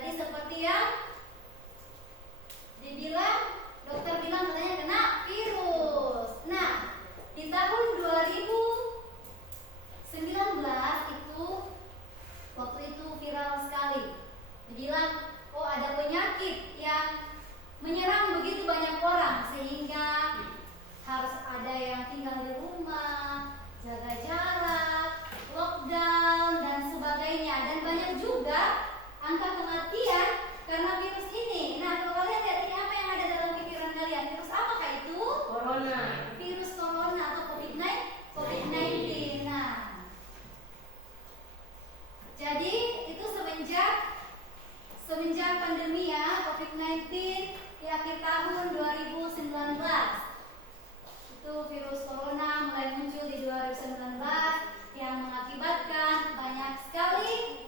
Tadi seperti yang dibilang, dokter bilang katanya kena virus. Nah, di tahun 2019 itu, waktu itu viral sekali. Dibilang, oh ada penyakit yang menyerang begitu banyak orang sehingga harus ada yang tinggal di rumah, jaga jarak, lockdown dan sebagainya. Dan banyak juga angka kematian karena virus ini. Nah, kalau kalian lihat ini apa yang ada dalam pikiran kalian? Virus apakah itu? Corona. Virus corona atau COVID-19. Nah, jadi itu semenjak pandemi ya COVID-19 di akhir tahun 2019. Itu virus corona mulai muncul di 2019 yang mengakibatkan banyak sekali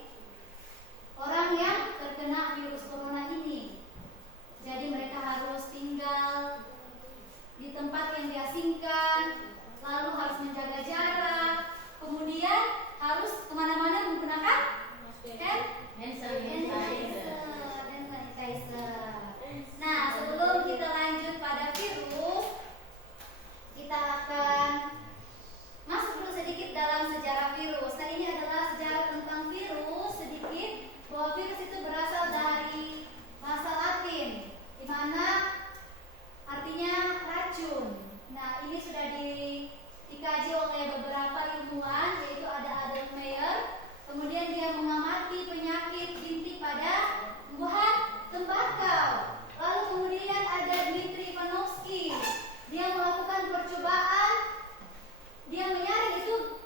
orang yang terkena virus corona ini. Jadi mereka harus tinggal di tempat yang diasingkan, lalu harus menjaga jarak, kemudian harus kemana-mana menggunakan hand sanitizer. Nah, sebelum kita lanjut pada virus, kita akan masuk dulu sedikit dalam sejarah virus. Nah, ini adalah sejarah tentang virus sedikit, bahwa virus itu berasal dari bahasa Latin, di mana artinya racun. Nah, ini sudah dikaji oleh beberapa ilmuwan, yaitu ada Adam Meyer. Kemudian dia mengamati penyakit bintik pada buah tembakau. Lalu kemudian ada Dmitri Ivanovsky. Dia melakukan percobaan. Dia menyaring itu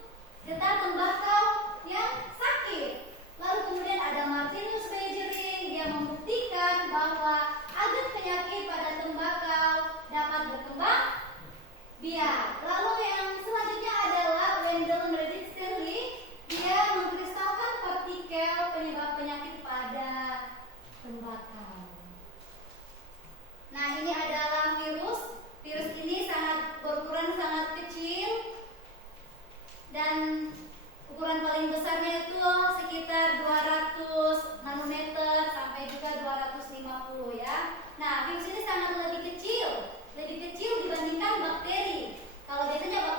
getah tembakau yang sakit. Lalu kemudian ada Martinus Beijering. Dia membuktikan bahwa agen penyakit pada tembakau dapat berkembang biak. Lalu yang selanjutnya adalah Wendell Meredith Stanley. Dia mengkristalkan partikel penyebab penyakit pada tembakau. Nah, ini adalah virus. Virus ini berukuran sangat kecil dan ukuran paling besarnya itu sekitar 200 nanometer sampai juga 250 ya. Nah, virus ini sangat lebih kecil dibandingkan bakteri. Kalau biasanya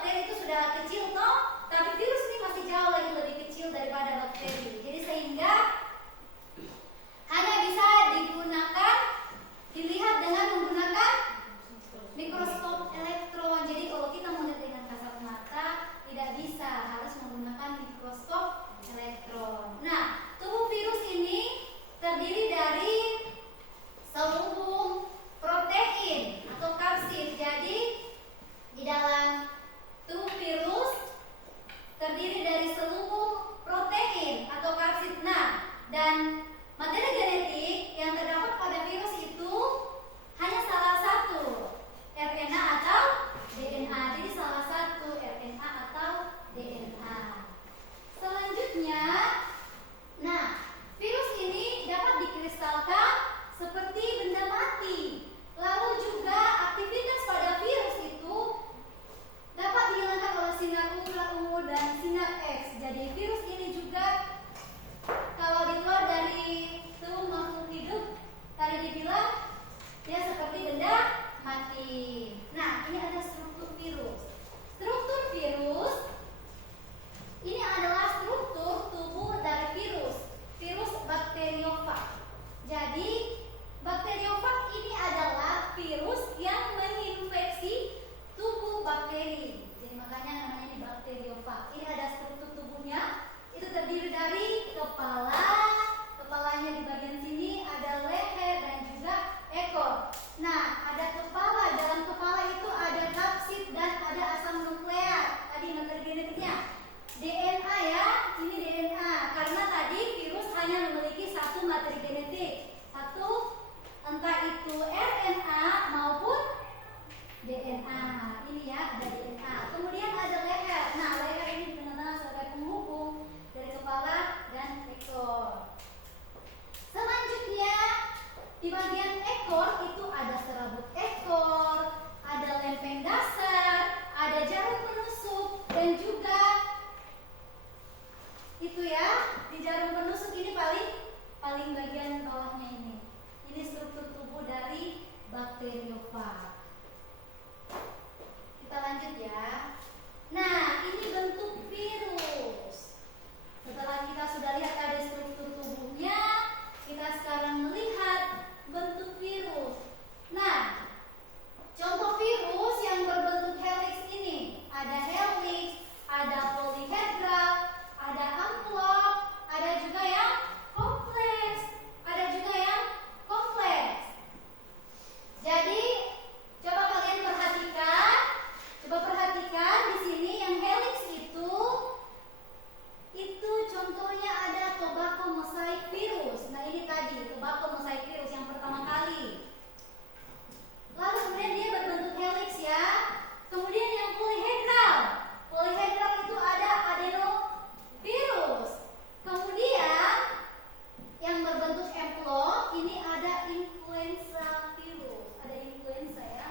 influenza virus, ada influenza ya.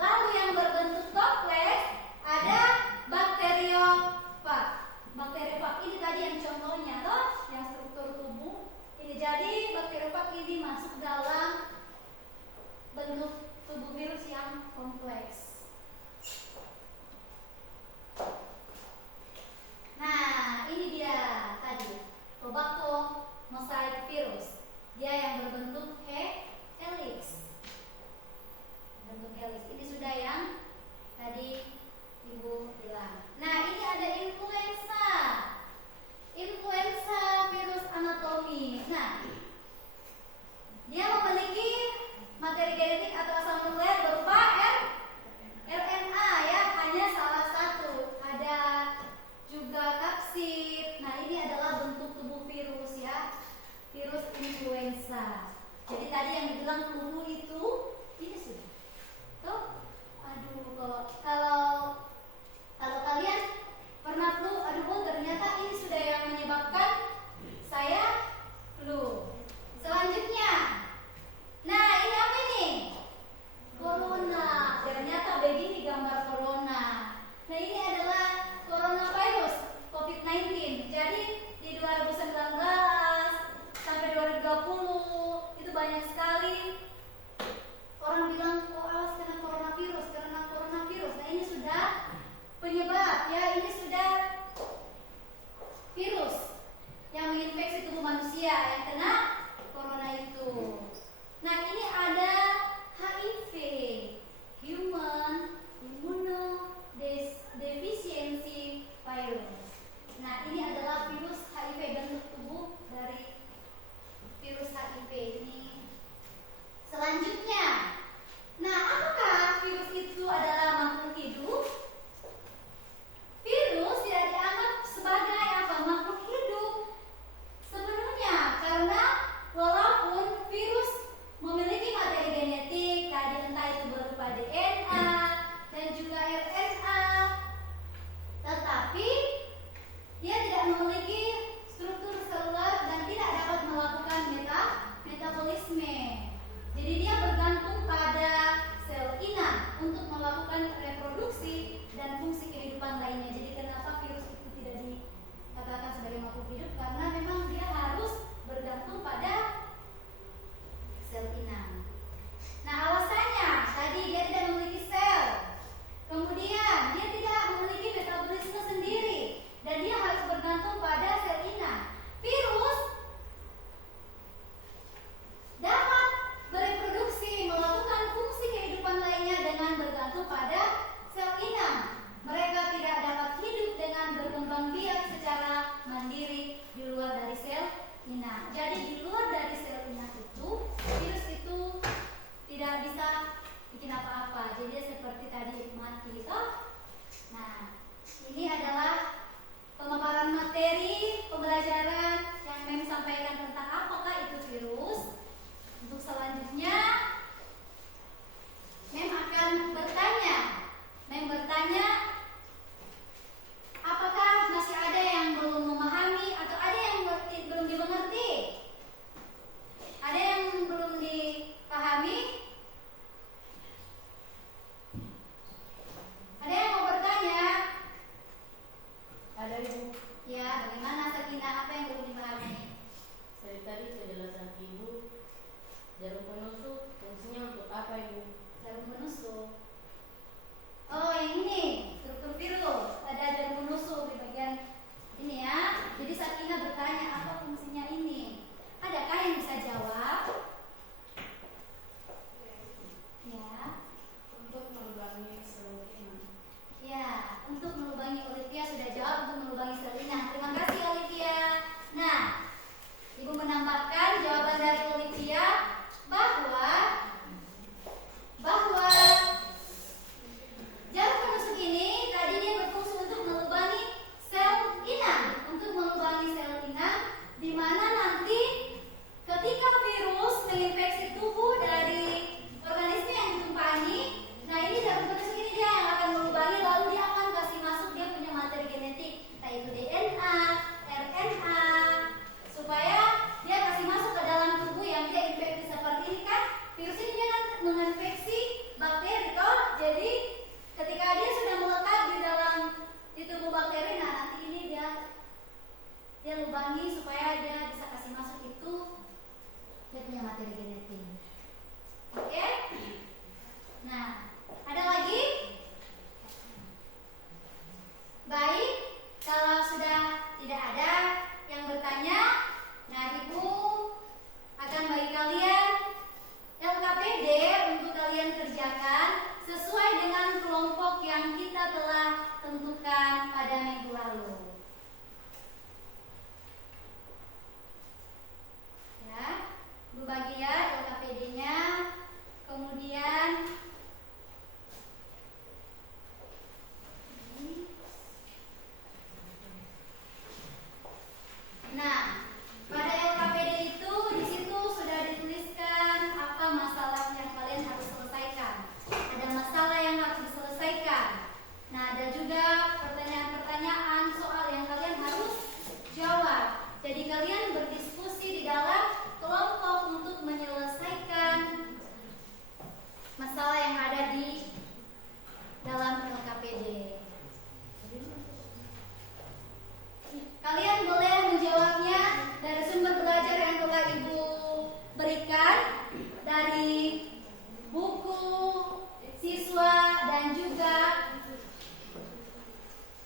Lalu yang berbentuk kompleks ada bakteriofag. Bakteriofag ini tadi yang contohnya toh, yang struktur tubuh. Ini jadi bakteriofag ini masuk dalam bentuk tubuh virus yang kompleks. Nah, ini dia tadi tobacco mosaic virus. Dia yang berbentuk helix. Bentuk helix. Ini sudah yang tadi Ibu bilang. Nah, ini ada influenza. Influenza virus anatomi. Nah, dia memiliki materi genetik atau asal nukleer berupa RNA ya, hanya salah satu. Ada juga kapsid. Nah, ini adalah bentuk tubuh virus ya. Virus influenza. Jadi tadi yang dibilang flu itu ini sudah. Tuh, aduh kalau kalian pernah flu, aduh ternyata ini sudah yang menyebabkan saya flu. Selanjutnya, nah ini apa ini? Corona. Ternyata begini gambar corona. Nah ini adalah coronavirus COVID-19. Jadi di 2019 sampai 2020 itu banyak sekali orang bilang, oh awas kena coronavirus. Nah ini sudah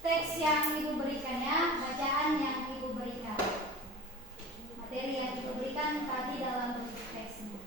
teks yang ibu berikannya, bacaan yang ibu berikan, materi yang ibu berikan tadi dalam bentuk teksnya.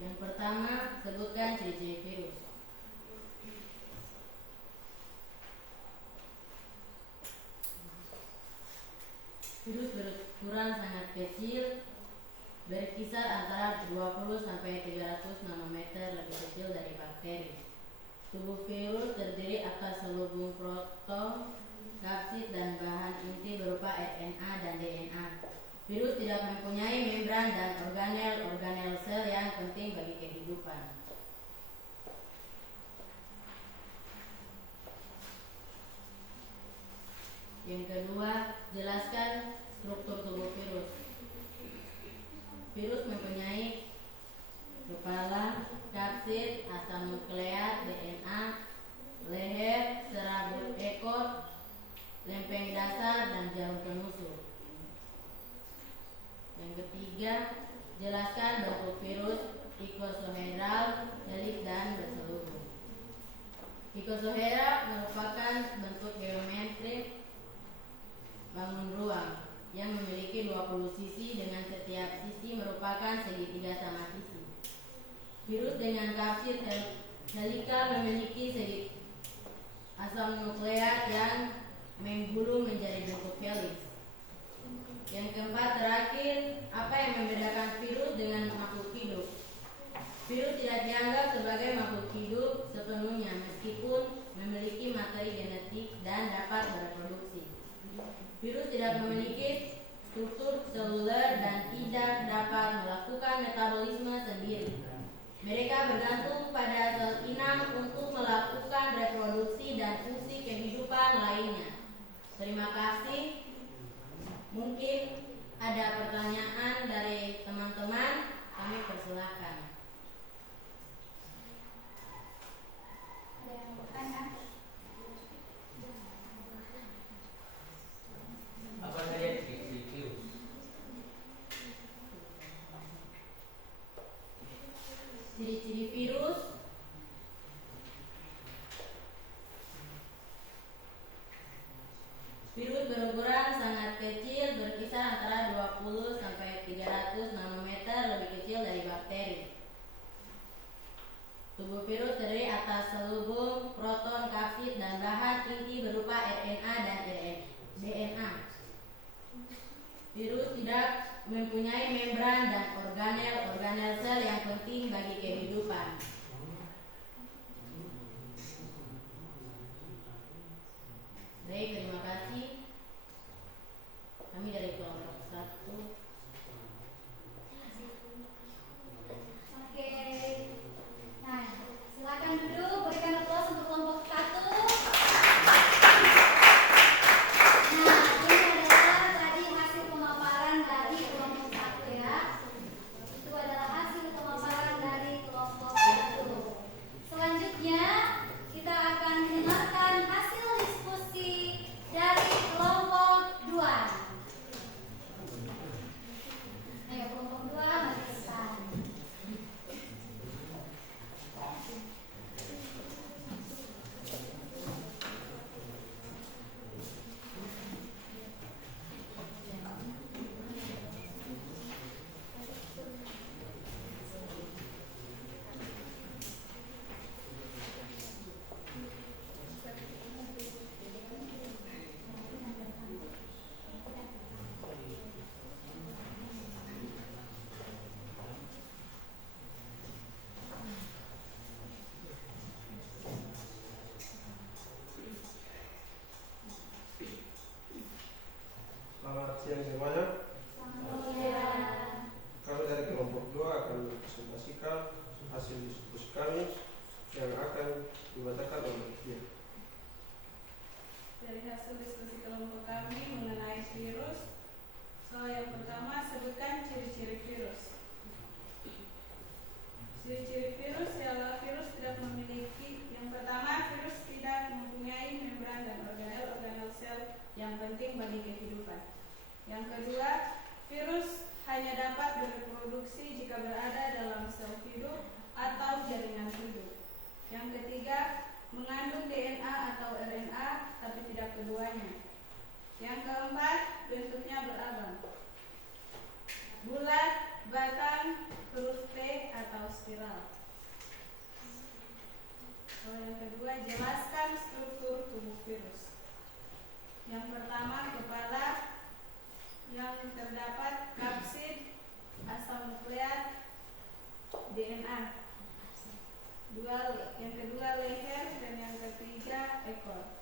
Yang pertama, sebutkan ciri-ciri virus. Virus berukuran sangat kecil, berkisar antara 20 sampai 300 nanometer, lebih kecil dari bakteri. Tubuh virus terdiri atas selubung proton, kapsid, dan bahan inti berupa RNA dan DNA. Virus tidak mempunyai membran dan organel sel yang penting bagi kehidupan. Yang kedua, jelaskan struktur tubuh virus. Virus mempunyai kepala, kapsid, asam nukleat, DNA, leher, serabut ekor, lempeng dasar, dan jarum penusuk. Yang ketiga, jelaskan bentuk virus: ikosoheral, helik, dan berselubung. Ikosoheral merupakan bentuk geometrik bangun ruang yang memiliki 20 sisi dengan setiap sisi merupakan segitiga sama sisi. Virus dengan kapsid helikal memiliki asam nukleat yang menggulung menjadi bentuk heliks. Yang keempat, terakhir, apa yang membedakan virus dengan makhluk hidup? Virus tidak dianggap sebagai makhluk hidup sepenuhnya meskipun memiliki materi genetik dan dapat bereproduksi. Virus tidak memiliki struktur seluler dan tidak dapat melakukan metabolisme sendiri. Mereka bergantung pada sel inang untuk melakukan reproduksi dan fungsi kehidupan lainnya. Terima kasih. Mungkin ada pertanyaan dari teman-teman, kami persilahkan. Ada yang bertanya? Apa saja ciri-ciri virus? Ciri-ciri virus. Virus berukuran sangat kecil, berkisar antara 20 sampai 300 nanometer, lebih kecil dari bakteri. Tubuh virus terdiri atas selubung proton, kapsid, dan bahan inti berupa RNA dan DNA. Virus tidak mempunyai membran dan organel sel yang penting bagi kehidupan. Baik, terima kasih. Kami dari kelompok 1. Oke. Nah, silakan duduk, berikan aplaus untuk kelompok 1. Nah, ini adalah tadi hasil pemaparan dari kelompok 1 ya. Itu adalah hasil pemaparan dari kelompok 1. Selanjutnya, kita akan mendengarkan hasil diskusi dari kelompok 2. Ayo kelompok 2 mari ke depan. Selamat siang semuanya. Kami dari kelompok 2 akan mempresentasikan hasil diskusi kami yang akan dibacakan oleh dia. Dari hasil diskusi kelompok kami mengenai virus, soal yang pertama, sebutkan ciri-ciri virus. Ciri-ciri virus ialah virus tidak memiliki, yang pertama, virus tidak mempunyai membran dan organel sel yang penting bagi kehidupan. Yang kedua, virus hanya dapat bereproduksi jika berada dalam sel hidup atau jaringan hidup. Yang ketiga, mengandung DNA atau RNA tapi tidak keduanya. Yang keempat, bentuknya beragam, bulat, DNA. Yang kedua leher, dan yang ketiga ekor.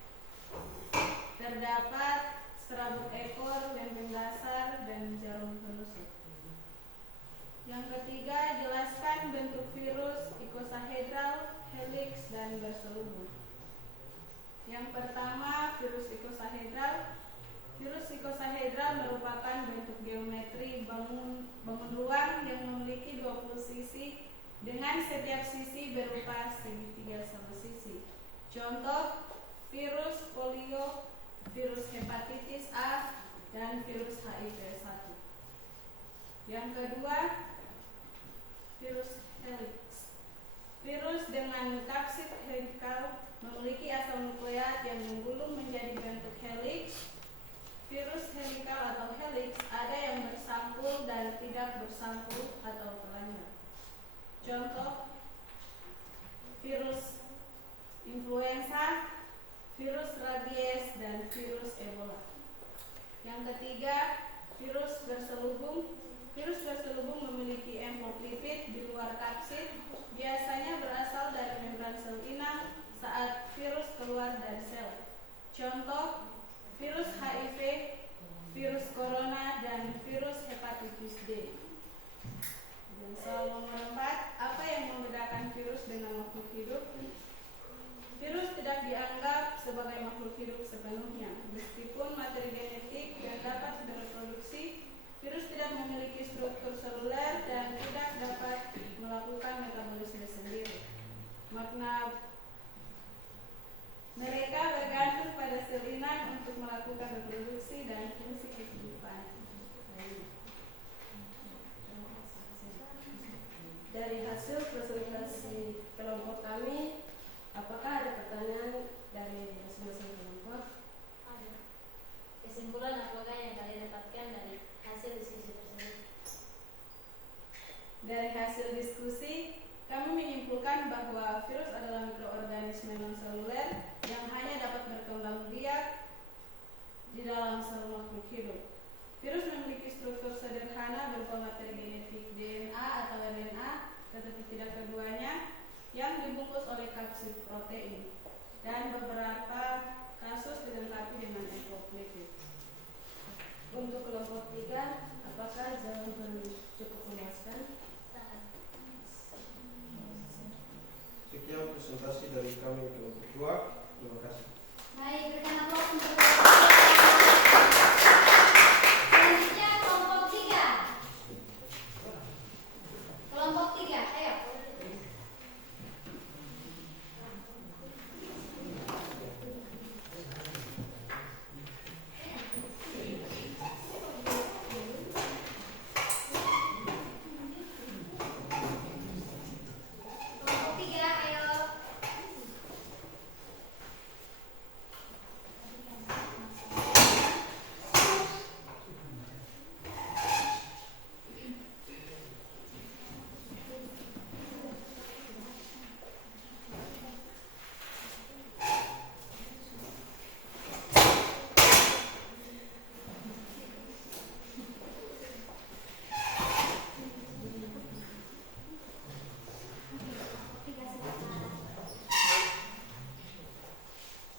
Terdapat serabut ekor, lempeng dasar, dan jarum penusuk. Yang ketiga, jelaskan bentuk virus ikosahedral, helix, dan berselubung. Yang pertama, virus ikosahedral. Virus ikosahedral merupakan bentuk geometri bangun ruang yang memiliki 20 sisi dengan setiap sisi berupa segitiga sama sisi. Contoh, virus polio, virus hepatitis A, dan virus HIV-1. Yang kedua, virus helix. Virus dengan kapsid helikal memiliki asal nukleat yang menggulung menjadi bentuk helix. Virus helikal atau helix ada yang bersangkul dan tidak bersangkul atau telanjang. Contoh, virus influenza, virus rabies, dan virus Ebola. Yang ketiga, virus berselubung. Virus berselubung memiliki amplopipid di luar kapsid, biasanya berasal dari membran sel inang saat virus keluar dari sel. Contoh, virus HIV, virus corona, dan virus hepatitis D. Dan soal nomor 4, apa yang membedakan virus dengan makhluk hidup? Virus tidak dianggap sebagai makhluk hidup sepenuhnya. Meskipun materi genetik yang dapat bereproduksi, virus tidak memiliki struktur seluler dan tidak dapat melakukan metabolisme sendiri. Makna mereka bergantung pada sel inang untuk melakukan reproduksi dan fungsi kehidupan. Dari hasil presentasi kelompok kami, apakah ada pertanyaan dari masing-masing kelompok? Ada. Kesimpulan apakah yang kalian dapatkan dari hasil diskusi tersebut? Dari hasil diskusi, kami menyimpulkan bahwa virus adalah mikroorganisme non-seluler yang hanya dapat berkembang biak di dalam sel makhluk hidup. Virus memiliki struktur sederhana berupa materi genetik DNA atau RNA, tetapi tidak keduanya, yang dibungkus oleh kapsid protein, dan beberapa kasus dilengkapi dengan amplopipid. Untuk kelompok 3, apakah jawaban cukup memuaskan? Sekian presentasi dari kami kelompok 2. Terima kasih. Baik, berikan aplaus untuk selanjutnya kelompok 3. Kelompok 3, ayo. Kelompok 3, ayo.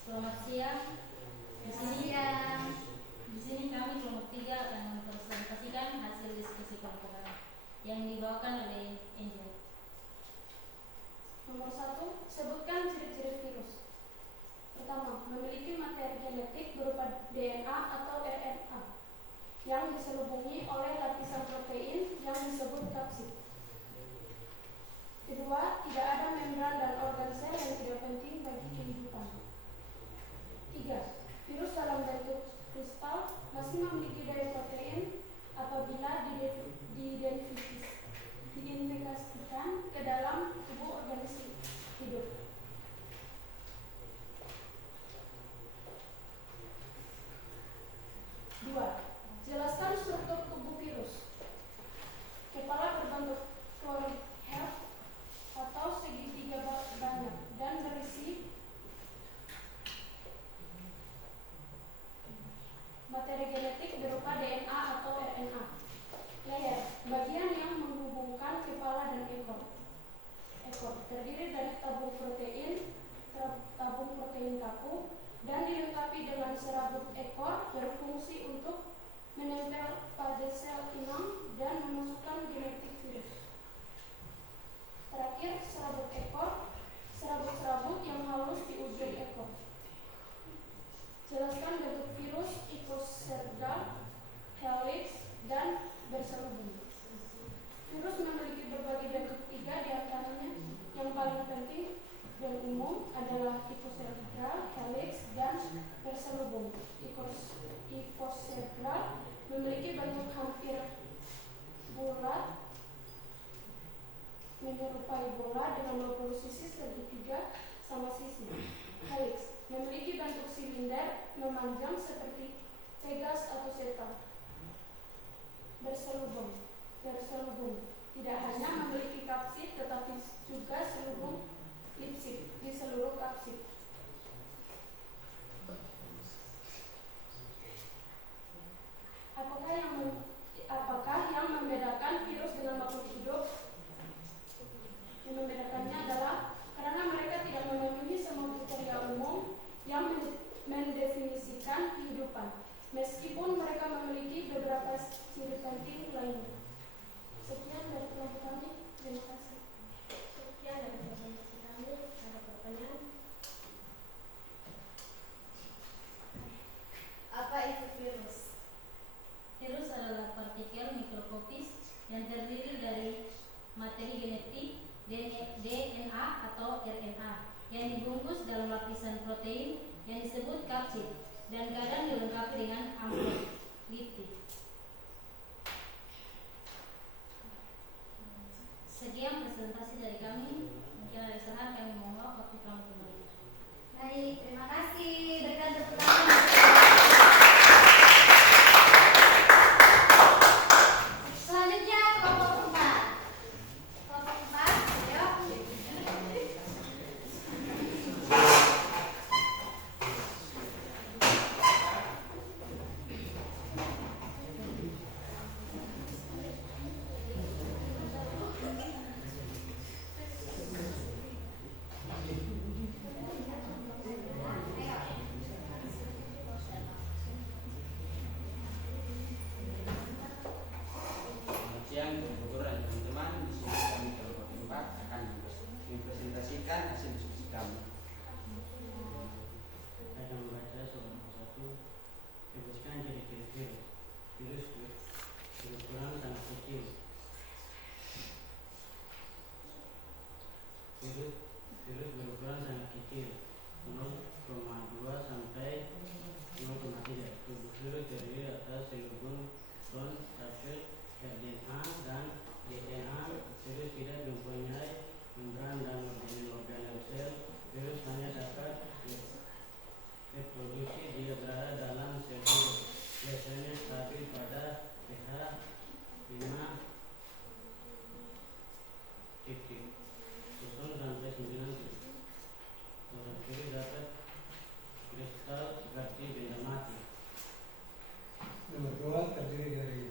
Selamat siang. Di sini kami kelompok 3 akan mempresentasikan hasil diskusi kelompok kami yang dibawakan oleh Angel. Nomor 1, sebutkan ciri-ciri virus. Pertama, memiliki materi genetik berupa DNA atau RNA yang diselubungi oleh lapisan protein yang disebut kapsid. Kedua, tidak ada membran dan organ sel yang tidak penting bagi kehidupan. 3. Virus dalam bentuk kristal masih memiliki daya protein apabila diidentifikasikan ke dalam tubuh organisme hidup. 2. Jelaskan struktur tubuh virus. Kepala berbentuk penting yang umum adalah hiposentral, helix, dan terselubung. Hiposentral memiliki bentuk hampir bulat menyerupai bola dengan 20 sisi segitiga sama sisi. Helix memiliki bentuk silinder memanjang seperti Pegas atau setan. Berselubung tidak hanya memiliki kapsid tetapi juga selubung lipsid di seluruh kapsid. Apakah yang membedakan virus dengan makhluk hidup? Yang membedakannya adalah karena mereka tidak memenuhi semua kriteria umum yang mendefinisikan kehidupan, meskipun mereka memiliki beberapa ciri penting lainnya. Sekian dari kelompok kami. Terima kasih. Sekian dari presentasi kami. Ada pertanyaan? Apa itu virus? Virus adalah partikel mikroskopis yang terdiri dari materi genetik, DNA atau RNA, yang dibungkus dalam lapisan protein yang disebut kapsid dan kadang dilengkapi dengan amplop lipid. Sekian presentasi dari kami. Mungkin ada kesalahan, kami mohon maaf. Waktu kami kembali. Baik, terima kasih. Berikan tepuk tangan. Selanjutnya kelompok 4. Kelompok 4, ayo. Selamat siang, Bu dan teman-teman. Di sini kami kelompok 4 akan mempresentasikan hasil diskusi kami. Ada membaca soal 1. Bebaskan ciri-ciri virus. Virus berukuran sangat kecil. Virus berukuran sangat kecil, 0,2 sampai 0,3. Tubuh virus terdiri atas selubung substrat RNA dan DNA. Virus tidak mempunyai membran dan organel sel. Virus hanya dapat reproduksi bila berada dalam sel virus. Biasanya stabil pada pH 5 titik 0 sampai 9 titik. Virus dapat kristal seperti benda mati. Nomor 2 terdiri dari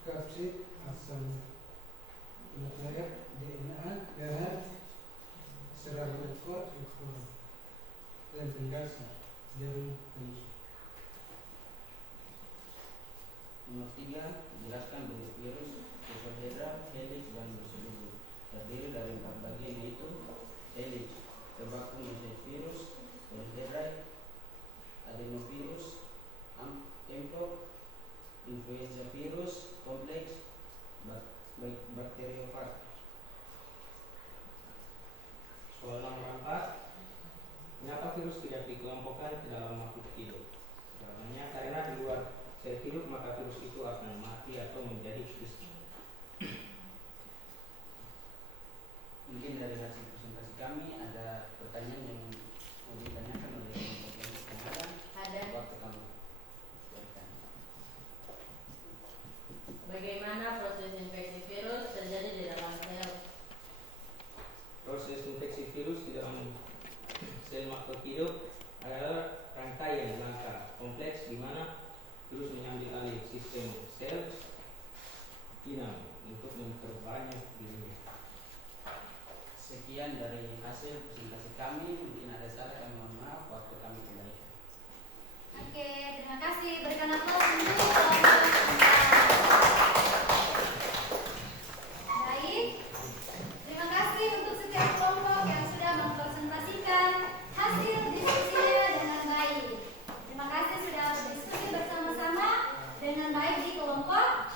kapsid, asam nukleik, DNA, darah, serat lekor, dan pendasar jarum penisi. Nomor 3, jelaskan bentuk virus, tetrahedra, helix, dan berselubung. Terdiri dari 4 bagian, yaitu helix, terbaku mosaik virus, polyhedra, adenovirus, amplop, influenza virus, kompleks, bakteriofag. Soal nomor 4. Mengapa virus tidak dikelompokkan ke dalam makhluk hidup? Jawabannya karena di luar sel hidup maka virus itu akan mati atau menjadi kristal. Mungkin dari hasil presentasi kami ada pertanyaan yang mau ditanyakan oleh kelompok yang ada. Ada. Waktu kamu bertanya. Bagaimana proses infeksi virus terjadi di dalam sel? Proses infeksi virus di dalam sel makhluk hidup adalah rangkaian langkah kompleks di mana virus mengambil alih sistem sel inang untuk memperbanyak dirinya. Sekian dari hasil presentasi kami. Mungkin ada salah, kami mohon maaf. Waktu kami kembali. Oke, terima kasih. Berikan aplaus untuk kelompok 4. Baik. Terima kasih untuk setiap kelompok yang sudah mempresentasikan hasil diskusinya dengan baik. Terima kasih sudah berdiskusi bersama-sama dengan baik di kelompok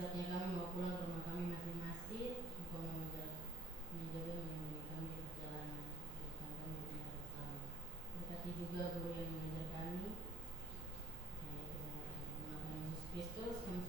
saatnya kami mau pulang ke rumah kami masing-masing. Engkau menjaga dan melindungi kami di perjalanan, berikan kami dunia bersama. Berkati juga guru yang mengajar kami, yaitu Tuhan Yesus Kristus. Kami